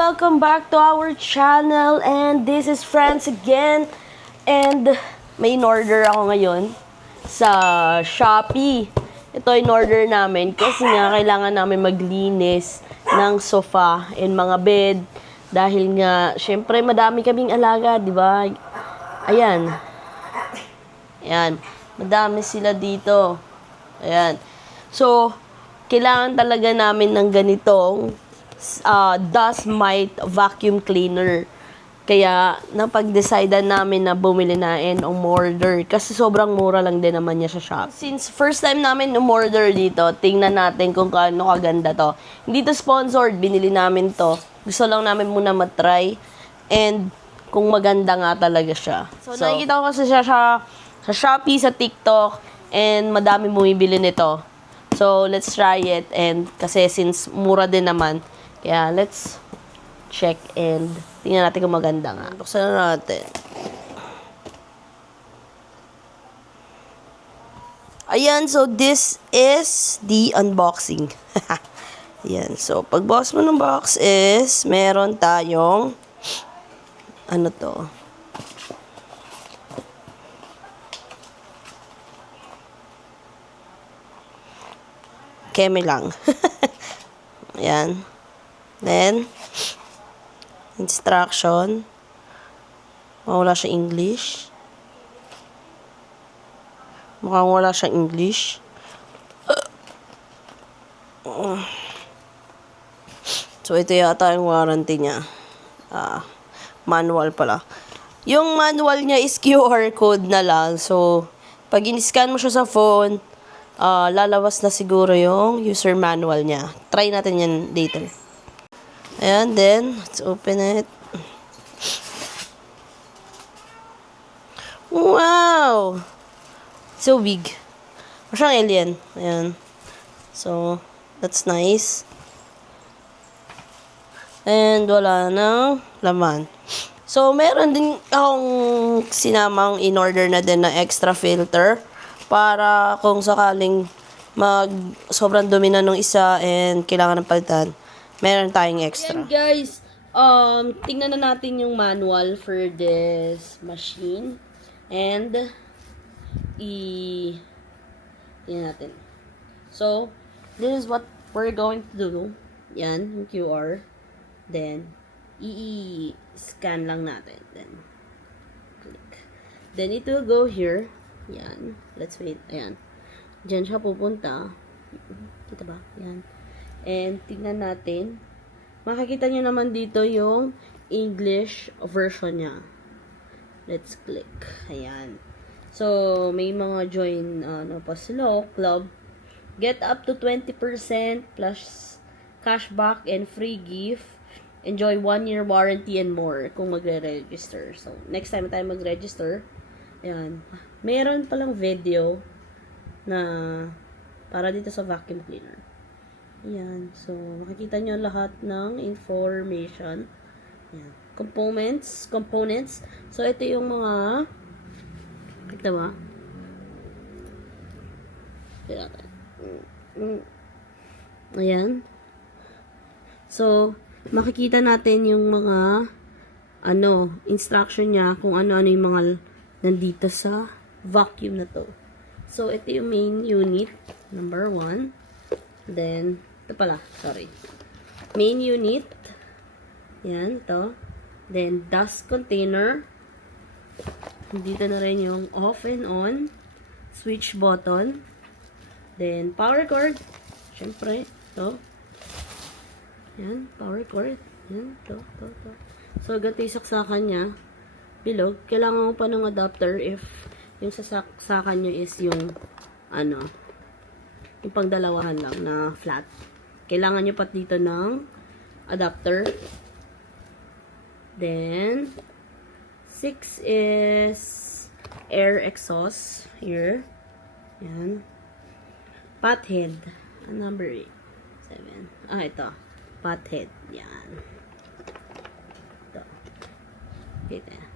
welcome back to our channel, and this is Friends again. And may in-order ako ngayon sa Shopee. Ito in-order namin kasi nga kailangan namin maglinis ng sofa and mga bed dahil nga syempre madami kaming alaga, di ba? Ayan. Ayan, madami sila dito. Ayan. So, kailangan talaga namin ng ganitong dust mite vacuum cleaner. Kaya, napag-decidean namin na bumili na and umorder. Kasi sobrang mura lang din naman niya sa shop. Since first time namin umorder dito, tingnan natin kung kaano kaganda to. Hindi to sponsored, binili namin to. Gusto lang namin muna matry. And, kung maganda nga talaga siya. So nakikita ko kasi siya sa Shopee, sa TikTok, and madami bumibili nito. So, let's try it. And kasi since mura din naman, kaya let's check and tingnan natin kung maganda nga. Buksan na natin. Ayan, so this is the unboxing. Ayan, so pagbukas mo ng box is meron tayong ano to? Keme lang. Ayan. Then, instruction. Wala siya English. Mukhang wala siya English. So, ito yata yung warranty niya. Manual pala. Yung manual niya is QR code na lang. So, pag in-scan mo siya sa phone, lalabas na siguro yung user manual niya. Try natin yan later. Ayan, then, let's open it. Wow! So big. Masyang alien. Ayan. So, that's nice. And wala nang laman. So, meron din akong sinamang in-order na din na extra filter para kung sakaling sobrang dumi na nung isa and kailangan ng palitan, meron tayong extra. Ayan guys, tingnan na natin yung manual for this machine and tingnan natin. So, this is what we're going to do. Yan, yung QR. Then, i-scan lang natin. Then, click. Then, it will go here. Yan. Let's wait. Ayan. Diyan siya pupunta. Kita ba? Yan. And, tingnan natin. Makikita nyo naman dito yung English version niya. Let's click. Ayan. So, may mga join, pa sila, club. Get up to 20% plus cashback and free gift. Enjoy 1-year warranty and more kung magre-register. So, next time tayo mag-register, ayan. Meron palang video na para dito sa vacuum cleaner. Ayan. So, makikita nyo lahat ng information. Ayan. Components. So, ito yung mga kita ba? Ayan. So, makikita natin yung mga instruction niya kung ano-ano yung mga nandito sa vacuum na to. So, ito yung main unit, number 1. Then, ito pala, sorry. Main unit. Yan, ito. Then, dust container. Dito na rin yung off and on. Switch button. Then, power cord. Siyempre, ito. Yan, power cord. Yan, ito. So, ganito yung saksakan niya. Bilog. Kailangan mo pa ng adapter if yung saksakan nyo is yung yung pangdalawahan lang na flat. Kailangan nyo pa dito ng adapter. Then, 6 is air exhaust here. Yan. Pothead. Number 8. 7. Ito. Pothead. Yan. Ito. Dito.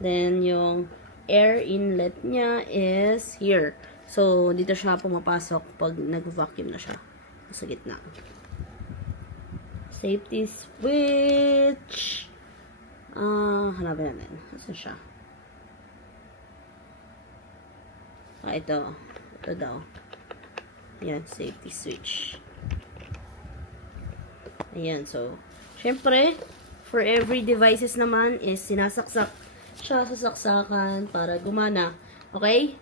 Then, yung air inlet niya is here. So, dito siya pumapasok pag nag-vacuum na siya. Sa gitna. Safety switch. Hanapin natin. Saan siya? Ito. Ito daw. Ayan, safety switch. Ayan, so, syempre, for every devices naman is sinasaksak siya sa saksakan para gumana. Okay?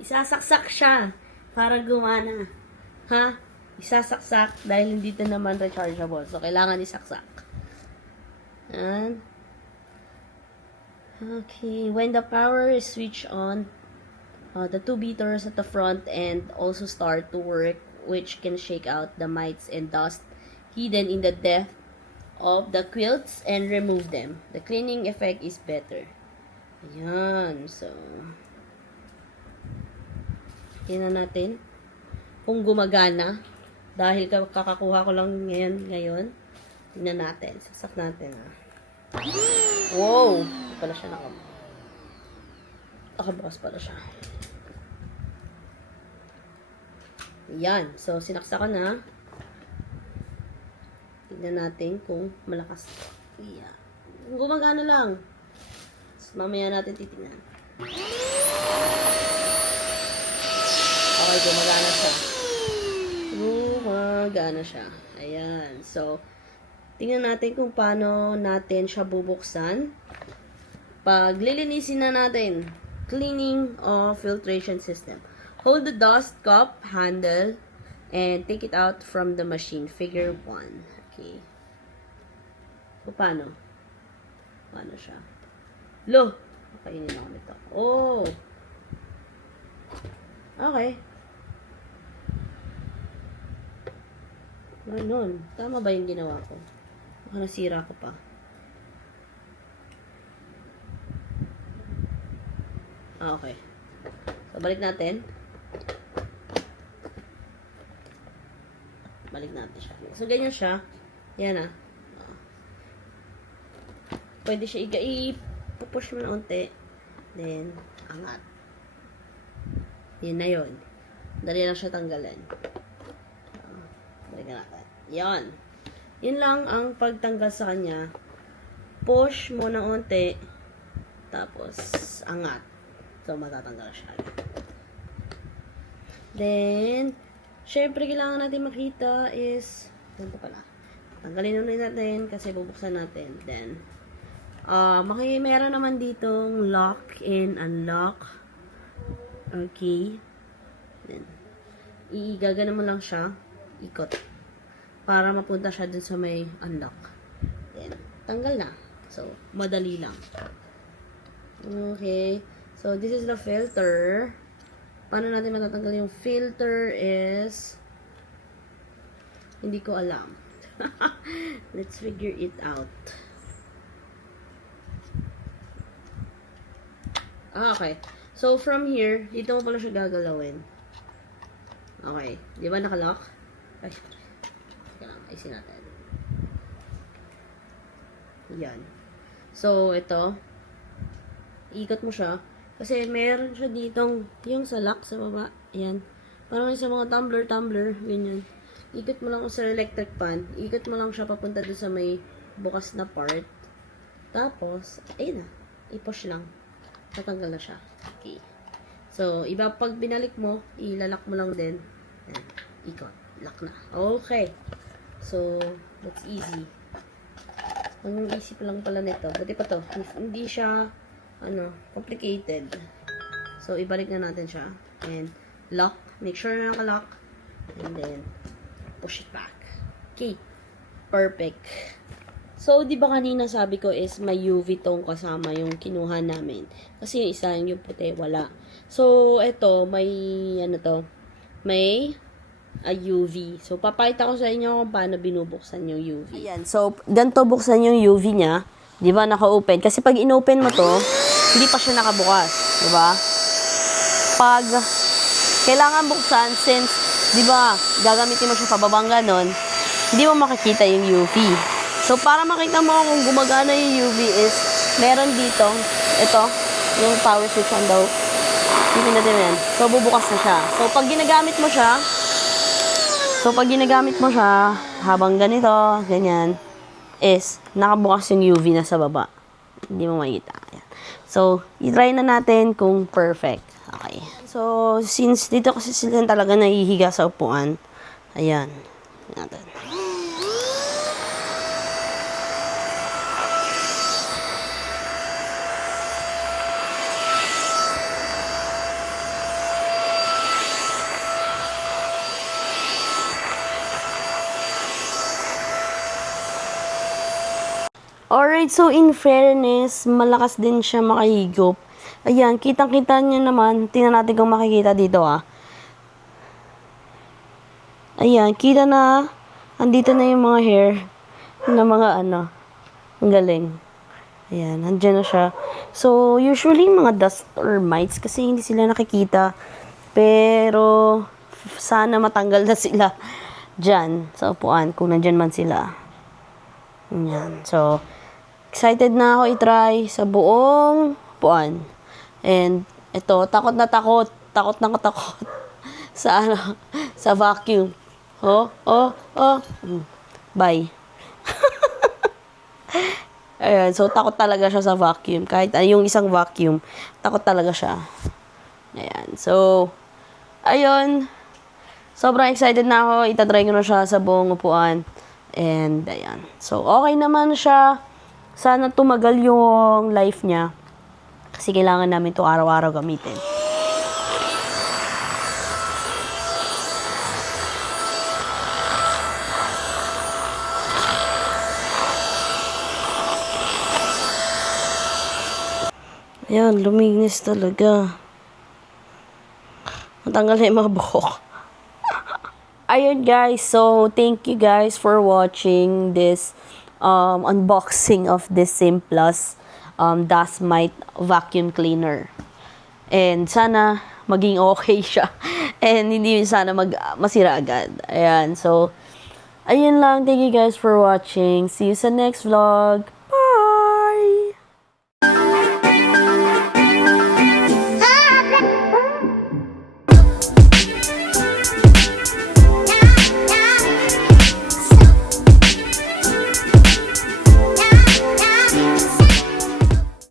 Isasaksak siya para gumana. Ha? Isasaksak dahil hindi ito naman rechargeable. So, kailangan isaksak. And, okay. When the power is switched on, the two beaters at the front end also start to work, which can shake out the mites and dust hidden in the depth of the quilts and remove them. The cleaning effect is better. Ayan. So, tingnan natin kung gumagana. Dahil kakakuha ko lang ngayon. Tingnan natin. Saksak natin. Wow! Hindi pala siya nakabukas pala siya. Yan. So, sinaksak ko na. Tignan natin kung malakas. Yeah. Gumagana lang. So, mamaya natin titignan. Okay, gumagana siya. Gumagana siya. Ayan. So, tingnan natin kung paano natin siya bubuksan. Pag lilinisin na natin, cleaning of filtration system. Hold the dust cup handle and take it out from the machine. Figure 1. Okay. So, paano? Paano siya? Lo! Kainin ako nito. Oh! Okay. Ganun. Tama ba yung ginawa ko? Baka nasira ko pa. Okay. So, balik natin. Balik natin siya. So, ganyan siya. Yan Pwede siya i-push mo na unti. Then, angat. Yun na yun. Dali lang siya tanggalin. Balikan natin. Yan. Yun lang ang pagtanggal sa kanya. Push mo na unti. Tapos, angat. So, matatanggal siya. Then, syempre, kailangan natin makita is, ganito pala. Tanggalin na natin kasi bubuksan natin. Then, meron naman ditong lock and unlock. Okay. Then, igagana mo lang siya. Ikot. Para mapunta siya dun sa may unlock. Then, tanggal na. So, madali lang. Okay. So, this is the filter. Paano natin matatanggal yung filter is hindi ko alam. Let's figure it out. Okay. So, from here, dito mo pala siya gagalawin. Okay. Di ba nakalock? Ay, teka lang. Ayusin natin. Yan. So, ito. Ikot mo siya. Kasi meron siya ditong, yung sa lock sa baba. Ayan. Parang sa mga tumbler, ganyan. Ikot mo lang sa electric pan. Ikot mo lang siya papunta doon sa may bukas na part. Tapos, ayun na. I-push lang. Tatanggal na siya. Okay. So, pag binalik mo, ilalak mo lang din. Ayan. Ikot. Lock na. Okay. So, that's easy. Ang easy pa lang pala nito. Buti pa to. Hindi siya complicated. So, ibalik na natin siya. And, lock. Make sure na naka-lock. And then, push it back. Okay. Perfect. So, di ba kanina sabi ko is may UV tong kasama yung kinuha namin. Kasi yung isa yung puti, wala. So, ito, may, may UV. So, papakita ko sa inyo kung paano binubuksan yung UV. Ayan. So, ganito buksan yung UV niya. Di ba, naka-open. Kasi pag in-open mo to, hindi pa siya nakabukas. Di ba? Pag kailangan buksan, since, di ba, gagamitin mo siya pababang ganon, hindi mo makikita yung UV. So, para makita mo kung gumagana yung UV is, meron dito, ito, yung power switch on daw. Hindi natin yan. So, bubukas na siya. So, pag ginagamit mo siya, So, pag ginagamit mo siya, habang ganito, ganyan, is nakabukas yung UV na sa baba. Hindi mo makita. Ayan. So, i-try na natin kung perfect. Okay. So, since dito kasi sila talaga nahihiga sa upuan, ayan. Natin. Alright, so in fairness, malakas din siya makahigop. Ayan, kitang-kita niyo naman. Tingnan natin kung makikita dito Ayan, kita na. Andito na yung mga hair na mga ano. Ang galing. Ayan, andyan na siya. So, usually mga dust or mites kasi hindi sila nakikita. Pero, sana matanggal na sila dyan sa upuan kung nandyan man sila. Ayan, so, excited na ako i-try sa buong upuan. And, ito, takot na takot sa ano, sa vacuum. Bye. Ayan, so takot talaga siya sa vacuum. Kahit yung isang vacuum, takot talaga siya. Ayan, so, ayun. Sobrang excited na ako. Itatry ko na siya sa buong upuan. And, ayan. So, okay naman siya. Sana tumagal yung life niya. Kasi kailangan namin ito araw-araw gamitin. Ayan, luminis talaga. Matanggal na yung mga buhok. Ayun guys, so thank you guys for watching this unboxing of this Simplus Dust Mite vacuum cleaner. And sana maging okay siya. And hindi sana masira agad. Ayan, so ayun lang. Thank you guys for watching. See you sa next vlog.